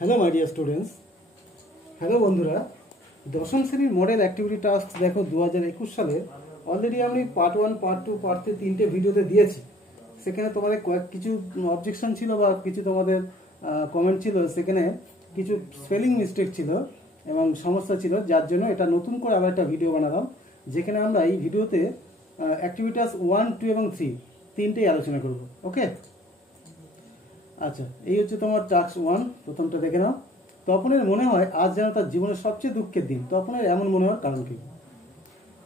Hello my dear students, hello বন্ধুরা। দশম শ্রেণীর মডেল অ্যাক্টিভিটি টাস্ক দেখো 2021 সালে অলরেডি আমি পার্ট 1, পার্ট 2, পার্ট 3 তিনটে ভিডিওতে দিয়েছি। সেখানে তোমাদের কিছু অবজেকশন ছিল বা কিছু তোমাদের কমেন্ট ছিল, সেখানে কিছু স্পেলিং মিস্টেক ছিল এবং সমস্যা ছিল, যার জন্য এটা নতুন করে আবার একটা ভিডিও বানালাম, যেখানে আমরা এই ভিডিওতে অ্যাক্টিভিটাস 1, 2 এবং 3 তিনটেই আলোচনা করব। ওকে, আচ্ছা, এই হচ্ছে তোমার টাস্ক 1। প্রথমটা দেখে নাও। তপনের মনে হয় আজ যেন তার জীবনের সবচেয়ে দুঃখের দিন। তপনের এমন মনে হওয়ার কারণ কি?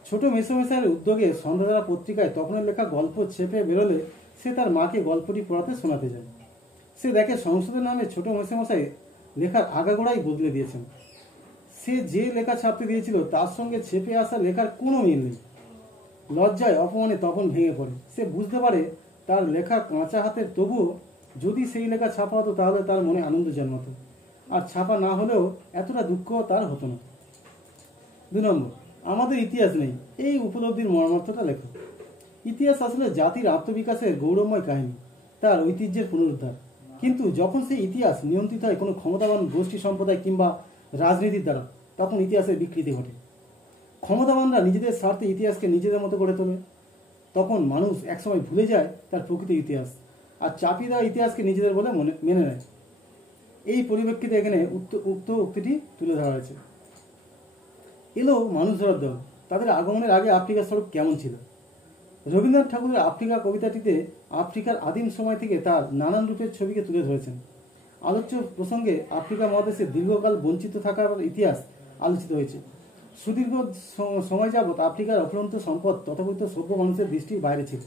ছোট মেসোমেশাইয়ের উদ্যোগে সন্ধ্যাধারা পত্রিকায় তপনের লেখা গল্প ছেপে বেরোলে সে তার মাকে গল্পটি পড়াতে শোনাতে যায়। সে দেখে সংসদের নামে ছোট মেসোমশাই লেখার আগাগোড়াই বদলে দিয়েছেন। সে যে লেখা ছাপতে দিয়েছিল তার সঙ্গে ছেপে আসা লেখার কোনো মিল নেই। লজ্জায় অপমানে তপন ভেঙে পড়ে। সে বুঝতে পারে তার লেখা কাঁচা হাতের, তবুও যদি সেই লেখা ছাপা হতো তাহলে তার মনে আনন্দ জন্মাতো, আর ছাপা না হলেও এতটা দুঃখ তার হতো না। 2 নম্বর, আমাদের ইতিহাস নেই। এই উপলব্ধির মর্মার্থটা লেখো। ইতিহাস আসলে জাতির আত্মবিকাশের গৌরবময় কাহিনী, তার ঐতিহ্যের পুনরুদ্ধার। কিন্তু যখন সেই ইতিহাস নিয়ন্ত্রিত হয় কোনো ক্ষমতাবান গোষ্ঠী সম্প্রদায় কিংবা রাজনীতির দ্বারা, তখন ইতিহাসের বিকৃতি ঘটে। ক্ষমতাবানরা নিজেদের স্বার্থে ইতিহাসকে নিজেদের মতো করে তোলে। তখন মানুষ একসময় ভুলে যায় তার প্রকৃত ইতিহাস, আর চাপিয়ে দেওয়া ইতিহাসকে নিজেদের বলে মেনে নেয়। এই পরিপ্রেক্ষিতে এখানে উক্ত উক্তিটি তুলে ধরা হয়েছে। এলো মানুষ ধরার দল, তাদের আগমনের আগে আফ্রিকার স্বরূপ কেমন ছিল? রবীন্দ্রনাথ ঠাকুরের আফ্রিকা কবিতাটিতে আফ্রিকার আদিম সময় থেকে তার নানান রূপের ছবিকে তুলে ধরেছেন। আলোচ্য প্রসঙ্গে আফ্রিকা মহাদেশে দীর্ঘকাল বঞ্চিত থাকার ইতিহাস আলোচিত হয়েছে। সুদীর্ঘ সময় যাবৎ আফ্রিকার অফুরন্ত সম্পদ তথাকথিত সভ্য মানুষের দৃষ্টির বাইরে ছিল।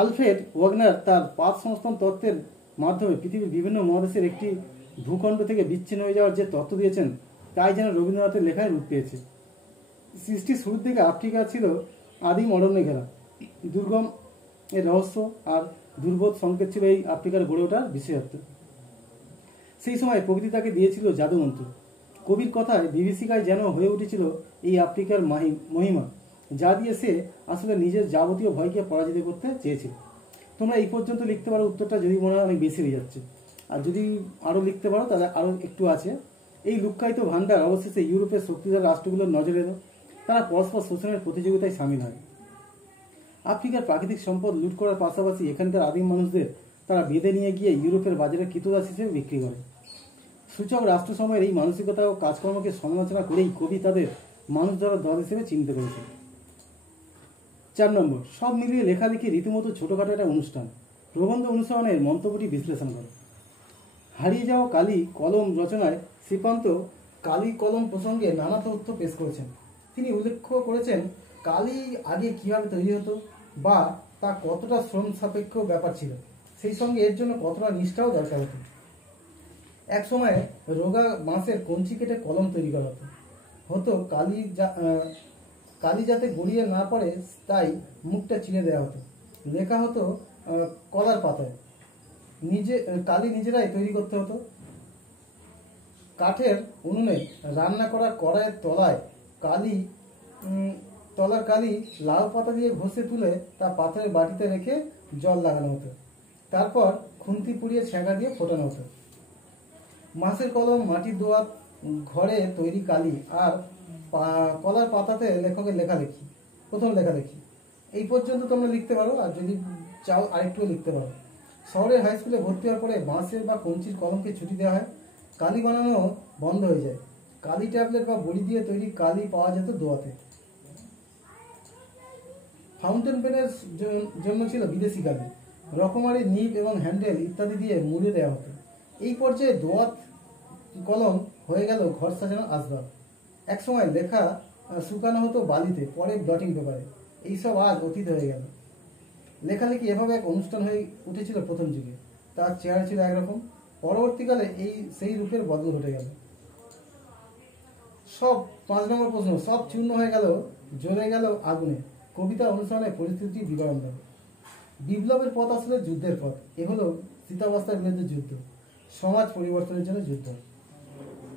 আলফ্রেড ওয়াগনার তার পাত সংস্থান তত্ত্বের মাধ্যমে পৃথিবীর বিভিন্ন মহাদেশের একটি ভূখণ্ড থেকে বিচ্ছিন্ন হয়ে যাওয়ার যে তত্ত্ব দিয়েছেন, তাই যেন রবীন্দ্রনাথের লেখায় রূপ পেয়েছে। সৃষ্টির শুরুর দিকে আফ্রিকা ছিল আদিম অরণ্যে ঘেরা। দুর্গম এর রহস্য আর দুর্বোধ সংকেত ছিল এই আফ্রিকার গড়ে ওঠার বিশেষত্ব। সেই সময় প্রকৃতি তাকে দিয়েছিল জাদুমন্ত্র। কবির কথায় বিভীষিকায় যেন হয়ে উঠেছিল এই আফ্রিকার মহিমা, যা দিয়ে সে আসলে নিজের যাবতীয় ভয়কে পরাজিত করতে চেয়েছিল। তোমরা এই পর্যন্ত লিখতে পারো। উত্তরটা যদি মনে হয় অনেক বেশি হয়ে যাচ্ছে, আর যদি আরও লিখতে পারো তাহলে আরও একটু আছে। এই লুক্কায়িত ভাণ্ডার অবশেষে ইউরোপের শক্তিধর রাষ্ট্রগুলোর নজরে এলো। তারা পরস্পর শোষণের প্রতিযোগিতায় সামিল হয়। আফ্রিকার প্রাকৃতিক সম্পদ লুট করার পাশাপাশি এখানকার আদিম মানুষদের তারা বেঁধে নিয়ে গিয়ে ইউরোপের বাজারে কৃতদাস হিসেবে বিক্রি করে। সূচক রাষ্ট্রসময়ের এই মানসিকতা ও কাজকর্মকে সমালোচনা করেই কবি তাদের মানুষ ধরার দল হিসেবে চিনতে পেরেছেন। 4 নম্বর, সব মিলিয়ে লেখালেখি রীতিমতো ছোটোখাটো একটা অনুষ্ঠান। প্রবন্ধ অনুসরণের মন্তব্যটি বিশ্লেষণ করে। হারিয়ে যাওয়া কালি কলম রচনায় শ্রীকান্ত কালি কলম প্রসঙ্গে নানা তথ্য পেশ করেছেন। তিনি উল্লেখ করেছেন কালি আগে কীভাবে তৈরি হতো বা তা কতটা শ্রম সাপেক্ষ ব্যাপার ছিল, সেই সঙ্গে এর জন্য কতটা নিষ্ঠাও দরকার হতো। এক সময় রোগা বাঁশের কঞ্চি কেটে কলম তৈরি করা হতো। কালি যাতে গড়িয়ে না পড়ে তাই মুখটা চিড়ে দেওয়া হতো। লেখা হতো কলার পাতায়। কালি নিজেরাই তৈরি করতে হতো। কাঠের উনুনে রান্না করা কড়াইয়ের তলার কালি লাউ পাতা দিয়ে ঘষে তুলে তা পাথরের বাটিতে রেখে জল লাগানো হতো। তারপর খুন্তি পুড়িয়ে ছ্যাঁকা দিয়ে ফোটানো হতো। মাছের কলম, মাটির দোয়াত, ঘরে তৈরি কালি আর কলার পাতাতে লেখকের লেখালেখি, প্রথম লেখালেখি। এই পর্যন্ত তোমরা লিখতে পারো, আর যদি চাও আরেকটু লিখতে পারো। শহরের হাই স্কুলে ভর্তি হওয়ার পরে বাঁশের বা কঞ্চির কলমকে ছুটি দেওয়া হয়। কালি বানানো বন্ধ হয়ে যায়। কালি ট্যাবলেট বা বড়ি দিয়ে তৈরি কালি পাওয়া যেত দোয়াতে। ফাউন্টেন পেনের জন্য ছিল বিদেশি কালি। রকমারি নিব এবং হ্যান্ডেল ইত্যাদি দিয়ে মুড়ে দেওয়া হতো। এই পর্যায়ে দোয়াত কলম হয়ে গেল ঘর সাজানোর আসবাব। একসময় লেখা শুকানো হতো বালিতে, পরে ডটিং পেপারে। এইসব আজ অতীত হয়ে গেল। লেখালেখি এভাবে এক অনুষ্ঠান হয়ে উঠেছিল প্রথম যুগে। তার চেহারা ছিল একরকম। পরবর্তীকালে সেই রূপের বদল ঘটে গেল। 5 নম্বর প্রশ্ন, সব চূর্ণ হয়ে গেল, জ্বলে গেল আগুনে। কবিতা অনুসরণে পরিস্থিতি বিবরণ দেব। বিপ্লবের পথ আসলে যুদ্ধের পথ। এ হলো স্থিতাবস্থার বিরুদ্ধে যুদ্ধ, সমাজ পরিবর্তনের জন্য যুদ্ধ।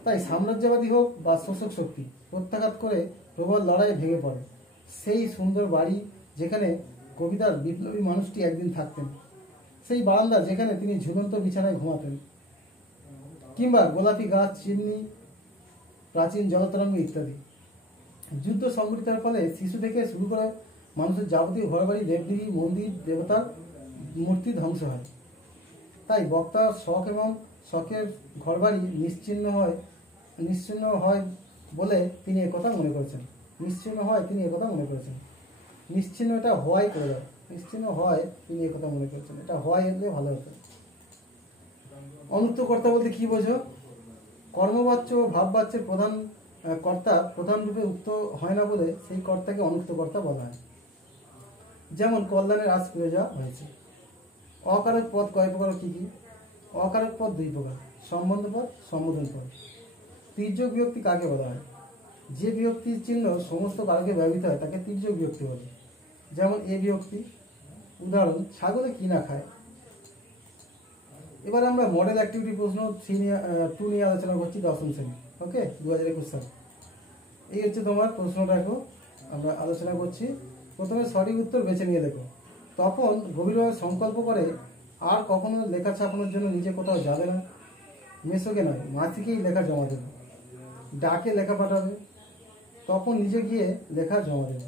তাই সাম্রাজ্যবাদী হোক বা শোষক শক্তি প্রত্যাঘাত করে প্রবল লড়াই ভেঙে পড়ে। সেই সুন্দর বাড়ি যেখানে কবিতার বিপ্লবী মানুষটি একদিন থাকতেন, সেই বারান্দা যেখানে তিনি ঝুলন্ত বিছানায় ঘুমাতেন, কিংবা গোলাপি গাছ, চিমনি, প্রাচীন জলতরঙ্গ ইত্যাদি। যুদ্ধ সংঘটিতের ফলে শিশু থেকে শুরু করে মানুষের যাবতীয় ঘরবাড়ি, দেবদেবী, মন্দির, দেবতার মূর্তি ধ্বংস হয়। তাই বক্তার শখ এবং শখের ঘরবাড়ি নিশ্চিহ্ন হয় বলে তিনি একথা মনে করেছেন। নিশ্চিহ্ন হয় তিনি একথা মনে করেছেন। নিশ্চিহ্ন এটা হওয়াই করে দেয়, নিশ্চিহ্ন হয় তিনি একথা মনে করেছেন। এটা হওয়াই হলে ভালো হতো। অনুক্ত কর্তা বলতে কি বোঝো? কর্মবাচ্য ও ভাববাচ্যের প্রধান কর্তা প্রধান রূপে উক্ত হয় না বলে সেই কর্তাকে অনুক্ত কর্তা বলা হয়। যেমন কল্যাণের আজ ফিরে যাওয়া হয়েছে। অকারক পদ কয় প্রকার, কি কি? অকারক পদ দুই প্রকার, সম্বন্ধ পদ, সম্বোধন পদ। তির্যক বিভক্তি কাকে বলা হয়? যে বিভক্তির চিহ্ন সমস্ত কারকে ব্যবহৃত হয় তাকে তির্যক বিভক্তি বলে। যেমন এ বিভক্তি। উদাহরণ, ছাগলে কি না খায়। এবার আমরা মডেল অ্যাক্টিভিটি প্রশ্ন 2 নিয়ে আলোচনা করছি, দশম শ্রেণী। ওকে, 2021 সাল। এই হচ্ছে তোমার প্রশ্নটা। এখন আমরা আলোচনা করছি। প্রথমে সঠিক উত্তর বেছে নিয়ে দেখো। তখন গভীরভাবে সংকল্প করে আর কখনো লেখা ছাপানোর জন্য নিজে কোথাও যাবে না। মেসোকে নয়, মাসিকেই লেখা জমা দেবে। ডাকে লেখা পাঠাবে, তখন নিজে গিয়ে লেখা জমা দেবে।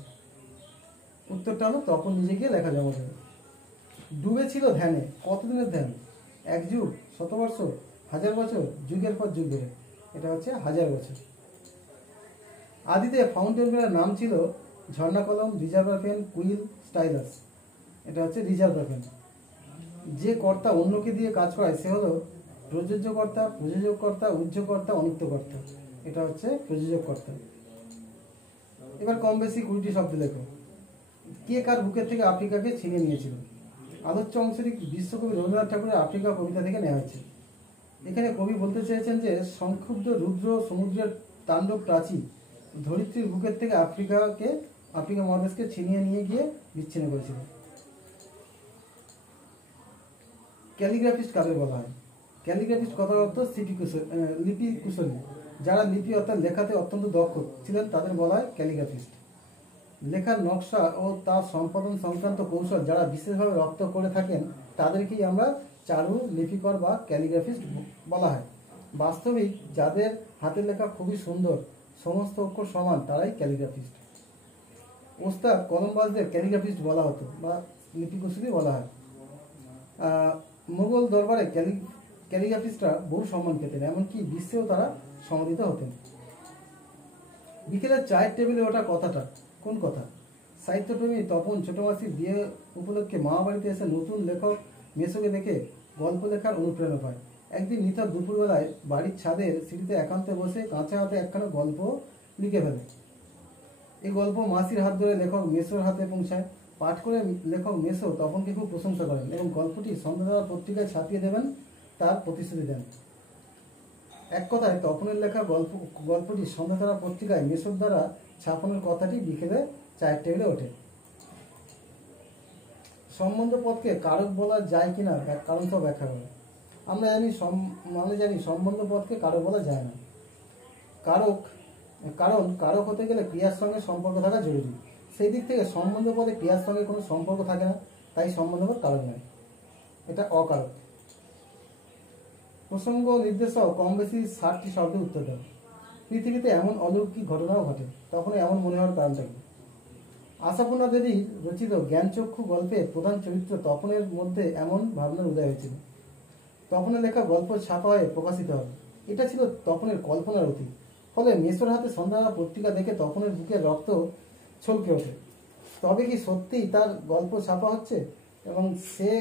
উত্তরটা হলো তখন নিজে গিয়ে লেখা জমা দেবে। ডুবে ছিল ধ্যানে। কতদিনের ধ্যান? 1 যুগ, 100 বছর, 1000 বছর, যুগের পর যুগ ধরে। এটা হচ্ছে 1000 বছর। আদিতে ফাউন্টেন পেনের নাম ছিল ঝর্ণা কলম, রিজার্ভার পেন, কুইল, স্টাইলাস। এটা হচ্ছে রিজার্ভার পেন। যে কর্তা অন্যকে দিয়ে কাজ করায় সে হলো প্রযোজ্য কর্তা, প্রযোজক কর্তা, উজ্জ্ব কর্তা, অনুক্ত কর্তা। এটা হচ্ছে প্রযোজক কর্তা। এবার কম বেশি 20টি শব্দ লেখো। কে কার বুকের থেকে আফ্রিকাকে ছিনিয়ে নিয়েছিল? আলোচ্য অংশটি বিশ্বকবি রবীন্দ্রনাথ ঠাকুরের আফ্রিকা কবিতা থেকে নেওয়া হয়েছে। এখানে কবি বলতে চেয়েছেন যে সংক্ষুব্ধ রুদ্র সমুদ্রের তাণ্ডব প্রাচী ধরিত্রীর বুকের থেকে আফ্রিকা মহাদেশকে ছিনিয়ে নিয়ে গিয়ে বিচ্ছিন্ন করেছিল। ক্যালিগ্রাফিস্ট কাদের বলা হয়? ক্যালিগ্রাফিস্ট কথার অর্থ লিপি কুশলী। যারা লিপি অর্থাৎ লেখাতে অত্যন্ত দক্ষ ছিলেন তাদের বলা হয় ক্যালিগ্রাফিস্ট। লেখার নকশা ও তার সম্পাদন সংক্রান্ত কৌশল যারা বিশেষভাবে রপ্ত করে থাকেন তাদেরকেই আমরা চারু, লিপিকর বা ক্যালিগ্রাফিস্ট বলা হয়। বাস্তবিক যাদের হাতের লেখা খুবই সুন্দর, সমস্ত অক্ষর সমান, তারাই ক্যালিগ্রাফিস্ট। ওস্তাদ কলমবাজদের ক্যালিগ্রাফিস্ট বলা হতো বা লিপিকুশলী বলা হয়। মুঘল দরবারে ক্যালিগ্রাফিস্টরা বহু সম্মান পেতেন, এমনকি বিশ্বেও তারা সম্মানিত হতেন। বিকেলের চায়ের টেবিলে ওঠা কথাটা কোন কথা? সাহিত্যপ্রেমী তপন ছোট মাসির বিয়ে উপলক্ষে মামা বাড়িতে এসে নতুন লেখক মেসোকে দেখে গল্প লেখার অনুপ্রেরণা পায়। একদিন নিথর দুপুরবেলায় বাড়ির ছাদের সিঁড়িতে একান্তে বসে কাঁচা হাতে একখানা গল্প লিখে ফেলে। এই গল্প মাসির হাত ধরে লেখক মেসোর হাতে পৌঁছায়। পাঠ করে লেখক মেসো তপনকে খুব প্রশংসা করেন এবং গল্পটি সন্ধ্যাবেলা পত্রিকায় ছাপিয়ে দেবেন তার প্রতিশ্রুতি দেন। এক কথায় তপনের লেখা গল্পটি সন্ধ্যাতারা পত্রিকায় মেসোর দ্বারা ছাপানোর কথাটি বিকেলে চায়ের টেবিলে ওঠে। সম্বন্ধ পদকে কারক বলা যায় কিনা কারণ সব ব্যাখ্যা করে। আমরা জানি সম্বন্ধ পদকে কারক বলা যায় না। কারণ কারক হতে গেলে ক্রিয়ার সঙ্গে সম্পর্ক থাকা জরুরি। সেই দিক থেকে সম্বন্ধ পদে ক্রিয়ার সঙ্গে কোনো সম্পর্ক থাকে না, তাই সম্বন্ধ পদ কারক নয়, এটা অকারক। প্রসঙ্গ নির্দেশক কম বেশি 60টি শব্দের উত্তর দেয়। পৃথিবীতে এমন অলৌকিক ঘটনাও ঘটে, তখন এমন মনে হওয়ার কারণটা কি? আশাপূর্ণা দেবীর রচিত জ্ঞানচক্ষু গল্পে প্রধান চরিত্র তপনের মধ্যে এমন ভাবনার উদয় হয়েছিল। তপনের লেখা গল্প ছাপা হয়ে প্রকাশিত হবে, এটা ছিল তপনের কল্পনার অতীত। ফলে মেসোর হাতে সন্ধ্যা পত্রিকা দেখে তপনের বুকের রক্ত ছলকে ওঠে। তবে কি সত্যিই তার গল্প ছাপা হচ্ছে এবং সে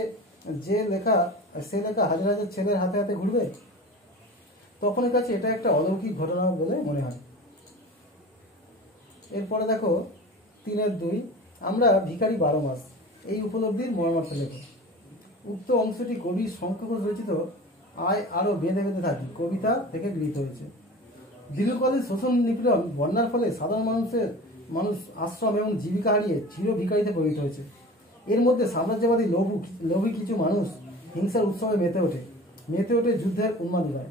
লেখা হাজার হাজার ছেলের হাতে হাতে ঘুরবে? তপনের কাছে এটা একটা অলৌকিক ঘটনা বলে মনে হয়। এরপরে দেখো 3-2, আমরা ভিখারি 12 মাস, এই উপলব্ধির মর্মার্থ লেখো। উক্ত অংশটি কবির শঙ্কর রচিত আয় আরো বেঁধে বেঁধে থাকি কবিতা থেকে গৃহীত হয়েছে। দীর্ঘকালীন শোষণ নিপীড়ন বন্যার ফলে সাধারণ মানুষ আশ্রম এবং জীবিকা হারিয়ে চির ভিখারিতে পরিণত হয়েছে। এর মধ্যে সাম্রাজ্যবাদী লোভী কিছু মানুষ হিংসার উৎসবে মেতে ওঠে যুদ্ধের উন্মাদনায়।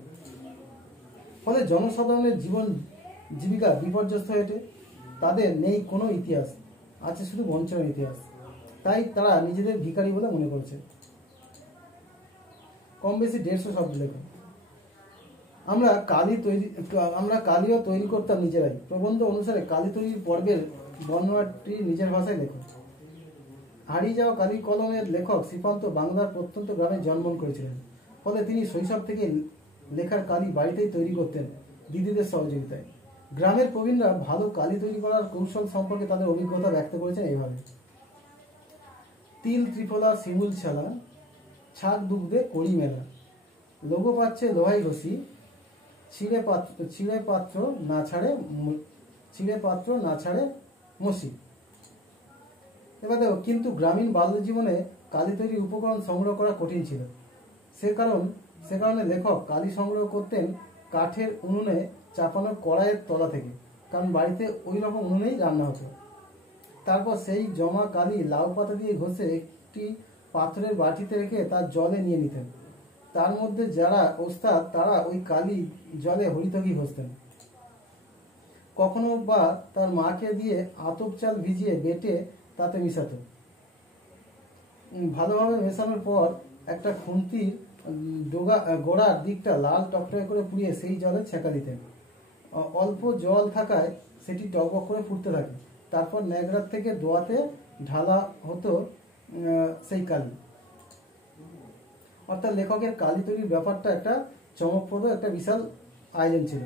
ফলে জনসাধারণের জীবিকা বিপর্যস্ত হয়ে ওঠে। তাদের নেই কোনো ইতিহাস, আছে শুধু বঞ্চনার ইতিহাস। তাই তারা নিজেদের ভিখারি বলে মনে করছে। কম বেশি 150 শব্দ লেখো। আমরা কালিও তৈরি করতাম নিজেরাই। প্রবন্ধ অনুসারে কালি তৈরির পর্বের বর্ণনাটি নিজের ভাষায় লেখো। হারিয়ে যাওয়া কালি কলমের লেখক শ্রীকান্ত বাংলার প্রত্যন্ত গ্রামে জন্মগ্রহণ করেছিলেন। ফলে তিনি শৈশব থেকে লেখার কালি বাড়িতেই তৈরি করতেন দিদিদের সহযোগিতায়। গ্রামের প্রবীণরা ভালো কালি তৈরি করার কৌশল সম্পর্কে তাদের অভিজ্ঞতা ব্যক্ত করেছেন এইভাবে: তিল ত্রিফলা শিমুল ছালা, ছাক দুগ্ধে কড়ি মেলা, লোগো পাচ্ছে লোহাই ঘষি, ছিঁড়ে পাত্র না ছাড়ে মসি। এবার দেখো, কিন্তু গ্রামীণ বাল্য জীবনে কালি তৈরির উপকরণ সংগ্রহ করা কঠিন ছিল। সে কারণে লেখক কালি সংগ্রহ করতেন কাঠের উনুনে চাপানো কড়াইয়ের তলা থেকে, কারণ বাড়িতে ওই রকম উনুনেই রান্না হতো। তারপর সেই জমা কালি লাউ পাতা দিয়ে ঘষে একটি পাথরের বাটিতে রেখে তার জলে নিয়ে নিতেন। তার মধ্যে যারা ওস্তাদ তারা ওই কালি জলে হরিতকি ঘষতেন। কখনো বা তার মাকে দিয়ে আতপ চাল ভিজিয়ে বেটে তাতে মিশাতো। ভালোভাবে মেশানোর পর একটা খুন্তির গোড়ার দিকটা লাল টকটকে করে পুড়িয়ে সেই জলে ছেঁকা দিতেন। অল্প জল থাকায় সেটি টকবক করে ফুটতে থাকে। তারপর ন্যাকড়ার থেকে দোয়াতে ঢালা হতো সেই কালি। অর্থাৎ লেখকের কালি তৈরির ব্যাপারটা একটা চমকপ্রদ একটা বিশাল আয়োজন ছিল।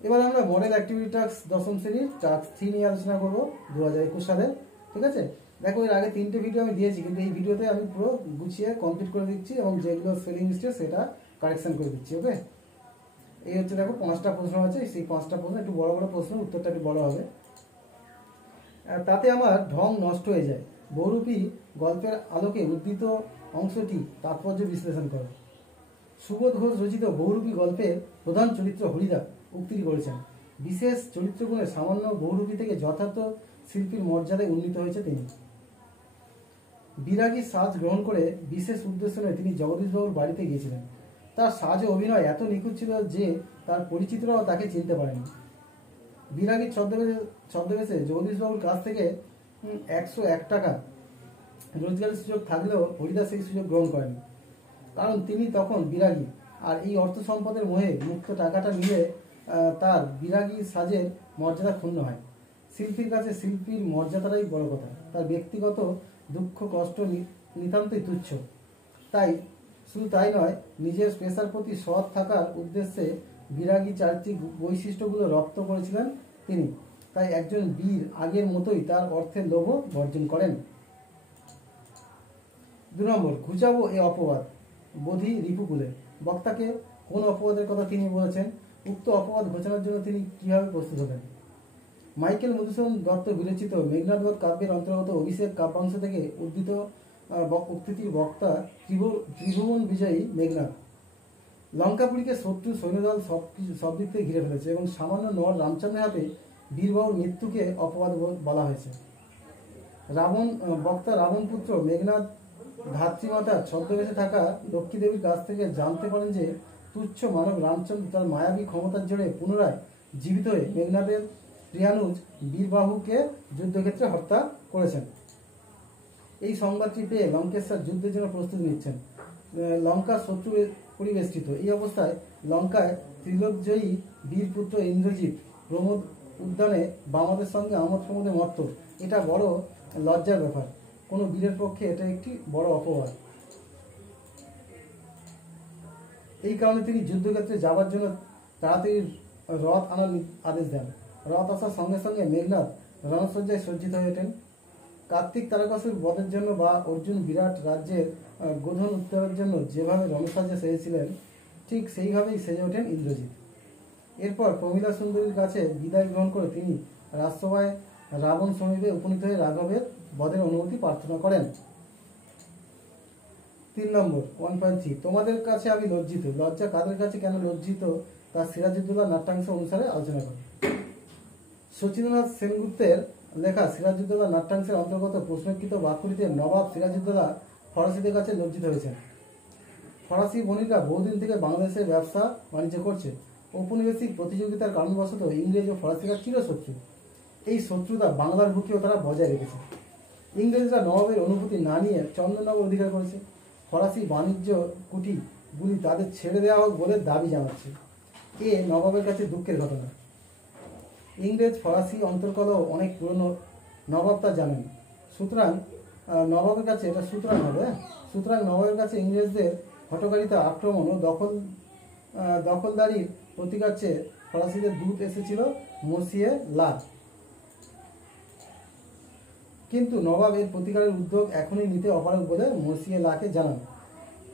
এবার আমরা মডেল অ্যাক্টিভিটি টাস্ক 10ম শ্রেণীর টাস্ক 3 নিয়ে আলোচনা করবো 2021 সালে। ঠিক আছে, দেখো এর আগে 3টে ভিডিও আমি দিয়েছি, কিন্তু এই ভিডিওতে আমি পুরো গুছিয়ে কমপ্লিট করে দিচ্ছি এবং যেগুলো স্পেলিং মিস্টেক সেটা কারেকশন করে দিচ্ছি। ওকে, এই হচ্ছে দেখো 5টা প্রশ্ন আছে, সেই 5টা প্রশ্ন একটু বড় বড় প্রশ্ন, উত্তরটা একটু বড় হবে। তাতে আমার ঢং নষ্ট হয়ে যায়। বহুরূপী গল্পের আলোকে উদ্ধৃত অংশটি তাৎপর্য বিশ্লেষণ করো। সুবোধ ঘোষ রচিত বহুরূপী গল্পের প্রধান চরিত্র হরিদা উক্তিটি করেছেন। বিশেষ চরিত্রগুণে সামান্য বহুরূপী থেকে যথার্থ শিল্পীর মর্যাদায় উন্নীত হয়েছে তিনি। বিরাগী সাজ গ্রহণ করে বিশেষ উদ্দেশ্য নিয়ে তিনি জগদীশবাবুর বাড়িতে গিয়েছিলেন। তার সাজ ও অভিনয় এত নিখুঁত ছিল যে তার পরিচিতরাও তাকে চিনতে পারেনি। বিরাগীর ছদ্মবেশে জগদীশবাবুর কাছ থেকে 101 টাকা রোজগারের সুযোগ থাকলেও হরিদা সেই সুযোগ গ্রহণ করেনি, কারণ তিনি তখন বিরাগী। আর এই অর্থ সম্পদের মোহে মুক্ত টাকাটা নিয়ে তার বিরাগী সাজের মর্যাদা ক্ষুণ্ণ হয়। শিল্পীর কাছে শিল্পীর মর্যাদাটাই বড় কথা, তার ব্যক্তিগত দুঃখ কষ্ট নিতান্তই তুচ্ছ। শুধু তাই নয়, নিজের পেশার প্রতি সৎ থাকার উদ্দেশ্যে বিরাগী চারিত্রিক বৈশিষ্ট্যগুলো রপ্ত করেছিলেন তিনি। তাই একজন বীর আগের মতোই তার অর্থের লোভও বর্জন করেন। 2 নম্বর, ঘুচাবো এ অপবাদ বোধি রিপুকুলে। বক্তাকে কোন অপবাদের কথা তিনি বলেছেন? উক্ত অপবাদ ঘোচানোর জন্য তিনি কিভাবে প্রস্তুত হলেন? মাইকেল মধুসূদন দত্ত বিরচিত মেঘনাদবধ কাব্যের অন্তর্গত অভিষেক কাব্যাংশ থেকে উদ্ধৃত উক্তিটির বক্তা ত্রিভুবন বিজয়ী মেঘনাদ। লঙ্কাপুরীকে শত্রু সৈন্যদল সব দিক থেকে ঘিরে ফেলেছে এবং সামান্য নর রামচন্দ্রের হাতে বীরবাবুর মৃত্যুকে অপবাদ বলা হয়েছে। বক্তা রাবণপুত্র মেঘনাদ ধাত্রীমাতার ছদ্মবেশে থাকা লক্ষ্মী দেবীর কাছ থেকে জানতে পারেন যে তুচ্ছ মানব রামচন্দ্র তার মায়াবী ক্ষমতার জোরে পুনরায় জীবিত হয়ে মেঘনাদের প্রিয়ানুজ বীরবাহুকে যুদ্ধক্ষেত্রে হত্যা করেছেন। এই সংবাদটি পেয়ে লঙ্কেশ্বর যুদ্ধের জন্য প্রস্তুতি নিচ্ছেন। লঙ্কা শত্রু পরিবেষ্টিত। এই অবস্থায় লঙ্কায় ত্রিলোকজয়ী বীরপুত্র ইন্দ্রজিৎ প্রমোদ উদ্যানে বামাদের সঙ্গে আমোদ প্রমোদে মত্ত। এটা বড় লজ্জার ব্যাপার, কোনো বীরের পক্ষে এটা একটি বড় অপবাদ। এই কারণে তিনি যুদ্ধক্ষেত্রে যাবার জন্য তাড়াতাড়ি রথ আনার আদেশ দেন। রথ আসার সঙ্গে সঙ্গে মেঘনাদ রণসজ্জায় সজ্জিত হয়ে ওঠেন। কার্তিক তারকাসুর বধের জন্য বা অর্জুন বিরাট রাজ্যের গোধন উত্তরের জন্য যেভাবে রণসজ্জা সেজেছিলেন, ঠিক সেইভাবেই সেজে ওঠেন ইন্দ্রজিৎ। এরপর প্রমীলা সুন্দরীর কাছে বিদায় গ্রহণ করে তিনি রাজসভায় রাবণ সমীপে উপনীত হয়ে রাঘবের বধের অনুমতি প্রার্থনা করেন। 3 নম্বর 1.3, তোমাদের কাছে আমি লজ্জিত। লজ্জা কাদের কাছে, কেন লজ্জিত তা সিরাজউদ্দৌলা নাট্যাংশ অনুসারে আলোচনা করে। শচীন্দ্রনাথ সেনগুপ্তের লেখা সিরাজউদ্দৌলা নাট্যাংশের অন্তর্গত প্রশ্নকৃত বাক্যটিতে নবাব সিরাজউদ্দৌলা ফরাসিদের কাছে লজ্জিত হয়েছেন। ফরাসি বণিকরা বহুদিন থেকে বাংলাদেশের ব্যবসা বাণিজ্য করছে। ঔপনিবেশিক প্রতিযোগিতার কারণবশত ইংরেজ ও ফরাসিরা চিরশত্রু। এই শত্রুতা বাংলার বুকেও তারা বজায় রেখেছে। ইংরেজরা নবাবের অনুভূতি না নিয়ে চন্দননগর অধিকার করেছে। ফরাসি বাণিজ্য কুটি গুলি তাদের ছেড়ে দেওয়া হোক বলে দাবি জানাচ্ছে। এ নবাবের কাছে দুঃখের ঘটনা। ইংরেজ ফরাসি অন্তর্কলহ অনেক পুরনো, নবাব তা জানেন। সুতরাং নবাবের কাছে এটা সুতরাং হবে, সুতরাং নবাবের কাছে ইংরেজদের হঠকারিতা, আক্রমণ ও দখলদারির প্রতিকার চেয়ে ফরাসিদের দূত এসেছিল মসিয়ে লা। কিন্তু নবাব এর প্রতিকারের উদ্যোগ এখনই নিতে অপারগ বলে মসিয়ে লাকে জানান।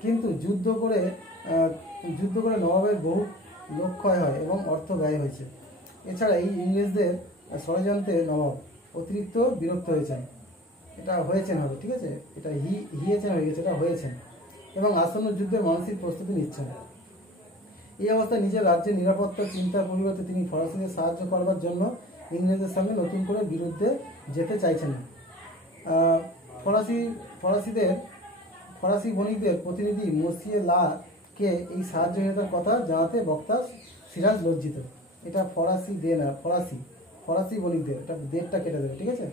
কিন্তু যুদ্ধ করে নবাবের বহু লোক ক্ষয় হয় এবং অর্থ ব্যয় হয়েছে। এছাড়া এই ইংরেজদের ষড়যন্ত্রে নবাব অতিরিক্ত বিরক্ত হয়েছেন। এটা হয়েছেন হবে, ঠিক আছে, এটা হিয়েছেন হয়ে গেছে, এটা হয়েছেন, এবং আসন্ন যুদ্ধের মানসিক প্রস্তুতি নিচ্ছেন। এই অবস্থায় নিজের রাজ্যের নিরাপত্তা চিন্তার পরিবর্তে তিনি ফরাসিদের সাহায্য করবার জন্য ইংরেজদের সঙ্গে নতুন করে বিরুদ্ধে যেতে চাইছেন না। ফরাসি বণিকদের প্রতিনিধি মসিয়ে লা কে এই সাহায্যহীনতার কথা জানাতে বক্তা সিরাজ লজ্জিত। এটা ফরাসি দে না, ফরাসি বণিকদের, এটা দেড়টা কেটে দেবে, ঠিক আছে।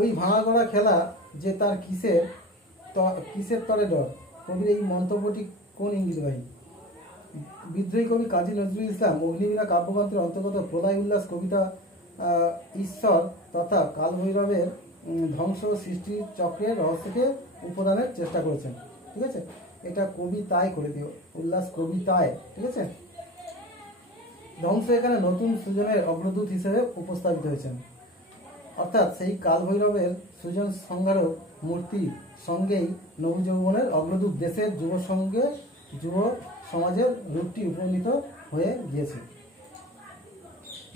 ওই ভাঙা গড়া খেলা যে তার কিসের তরে ডর। কবির এই মন্তব্যটি কোন ইঙ্গিতবাহী? বিদ্রোহী কবি কাজী নজরুল ইসলাম অগ্নিবীণা কাব্যগ্রন্থের অন্তর্গত প্রলয় উল্লাস কবিতা ঈশ্বর তথা কালভৈরবের ধ্বংস সৃষ্টি চক্রের রহস্যকে উপাদানের চেষ্টা করেছেন, ঠিক আছে। এটা কবিতায় করে দিও, উল্লাস কবিতায়, ঠিক আছে। ধ্বংস এখানে নতুন সৃজনের অগ্রদূত হিসেবে উপস্থাপিত হয়েছেন, অর্থাৎ সেই কালভৈরবের সৃজন সংহারক মূর্তির সঙ্গেই নবযৌবনের অগ্রদূত দেশের যুব সমাজের রূপটি উপনীত হয়ে গিয়েছে।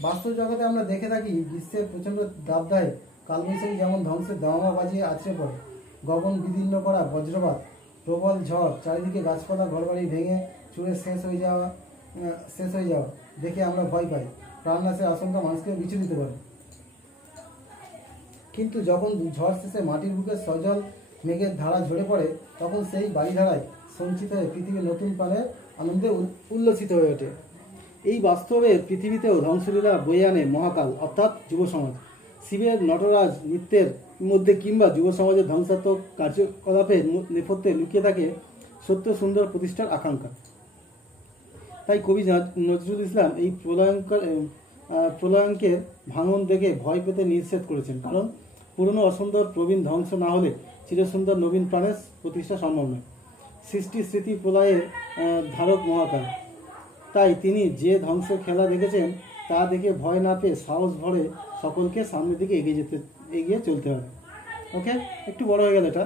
বাস্তব জগতে আমরা দেখে থাকি গ্রীষ্মের প্রচণ্ড দাবদাহে কালবৈশাখী যেমন ধ্বংসের দামামা বাজিয়ে আছড়ে পড়ে, গগন বিদীর্ণ করা বজ্রপাত, প্রবল ঝড়, চারিদিকে গাছপালা ঘরবাড়ি ভেঙে চুরে শেষ হয়ে যাওয়া দেখে আমরা ভয় পাই। প্রাণনাশের আশঙ্কা মানুষকে বিচলিত দিতে পারে। কিন্তু যখন ঝড় শেষে মাটির বুকে সজল মেঘের ধারা ঝরে পড়ে, তখন সেই বাড়িধারায় সঞ্চিত হয়ে পৃথিবীর নতুন প্রাণের আনন্দে উল্লসিত হয়ে ওঠে। এই বাস্তবে পৃথিবীতেও ধ্বংসলীলা বয়ে আনে মহাকাল, অর্থাৎ যুব সমাজ। শিবের নটরাজ নৃত্যের মধ্যে কিংবা যুব সমাজের ধ্বংসাত্মক কার্যকলাপের নেপথ্যে লুকিয়ে থাকে সত্য সুন্দর প্রতিষ্ঠার আকাঙ্ক্ষা। তাই কবি নজরুল ইসলাম এই প্রলয়ঙ্কের ভাঙন দেখে ভয় পেতে নিষেধ করেছেন, কারণ পুরনো অসুন্দর প্রবীণ ধ্বংস না হলে চিরসুন্দর নবীন প্রাণের প্রতিষ্ঠা সম্ভব নয়। সৃষ্টি স্মৃতি প্রলয়ের ধারক মহাকাল। তাই তিনি যে ধ্বংসের খেলা দেখেছেন তা দেখে ভয় না পেয়ে সাহস ভরে সকলকে সামনের দিকে এগিয়ে চলতে হবে। ওকে, একটু বড় হয়ে গেল এটা।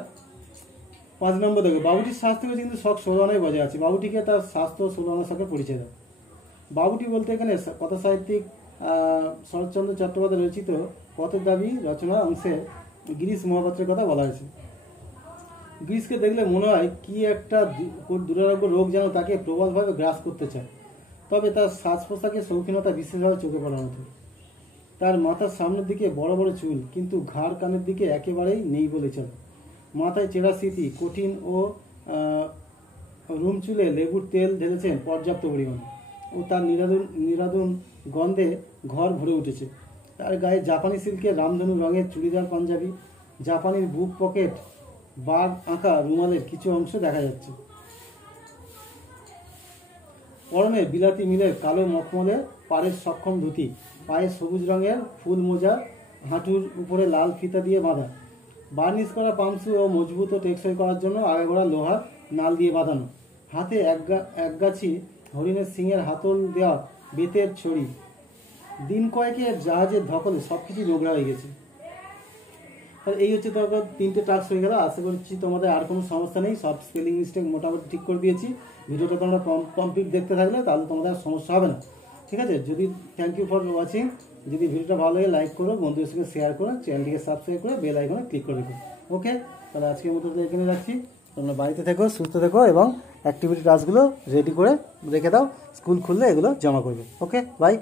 5 নম্বর দেখো, বাবুটির স্বাস্থ্য কিন্তু শখ 16 আনায় বজায় আছে। বাবুটিকে তার স্বাস্থ্য 16 আনার সাথে পরিচয় দেয়। বাবুটি বলতে এখানে কথা সাহিত্যিক শরৎচন্দ্র চট্টোপাধ্যায় রচিত পথের দাবি রচনা অংশে গিরিশ মহাপাত্রের কথা বলা হয়েছে। গিরিশকে দেখলে মনে হয় কি একটা দুরারোগ্য রোগ যেন তাকে প্রবলভাবে গ্রাস করতে চায়। তবে তার সাজ পোশাকের শৌখিনতা বিশেষভাবে চোখে পড়ার মতো। তার মাথার সামনের দিকে বড় বড় চুল, কিন্তু ঘাড় কানের দিকে একেবারেই নেই বলে চলে। মাথায় চেরা স্মৃতি, কঠিন ও রুম চুলে লেবুর তেল ঢেলেছেন পর্যাপ্ত পরিমাণে, ও তার নিরাদন গন্ধে ঘর ভরে উঠেছে। তার গায়ে জাপানি সিল্কের রামধনু রঙের চুড়িদার পাঞ্জাবি, জাপানির বুক পকেট বাঘ আঁকা রুমালের কিছু অংশ দেখা যাচ্ছে। পরনে বিলাতি মিলের কালো মখমলে পাড়ের সক্ষম ধুতি, পায়ে সবুজ রঙের ফুল মোজা, হাঁটুর উপরে লাল ফিতা দিয়ে বাঁধা, বার্নিশ করা পামসু ও মজবুত ও টেকসই করার জন্য আগাগোড়া লোহার নাল দিয়ে বাঁধানো, হাতে একগাছি হরিণের সিংয়ের হাতল দেওয়া বেতের ছড়ি। দিন কয়েকের জাহাজের ধকলে সব কিছু নোংরা হয়ে গেছে। এই হচ্ছে তারপর 3টে টাস্ক হয়ে গেল। আশা করছি তোমাদের আর কোনো সমস্যা নেই, সব স্পেলিং মিস্টেক মোটামুটি ঠিক করে দিয়েছি। ভিডিওটা তোমরা কমপ্লিট দেখতে থাকলে তাহলে তোমাদের সমস্যা হবে না, ঠিক আছে। যদি থ্যাংক ইউ ফর ওয়াচিং। যদি ভিডিওটা ভালো লাগে লাইক করো, বন্ধুদের সঙ্গে শেয়ার করো, চ্যানেলটিকে সাবস্ক্রাইব করে বেল আইকনে ক্লিক করে রেখো। ওকে, তাহলে আজকের মতো এখানে রাখছি। তোমরা বাড়িতে থেকো, সুস্থ থেকো এবং অ্যাক্টিভিটি টাস্কগুলো রেডি করে রেখে দাও। স্কুল খুললে এগুলো জমা করবে। ওকে, বাই।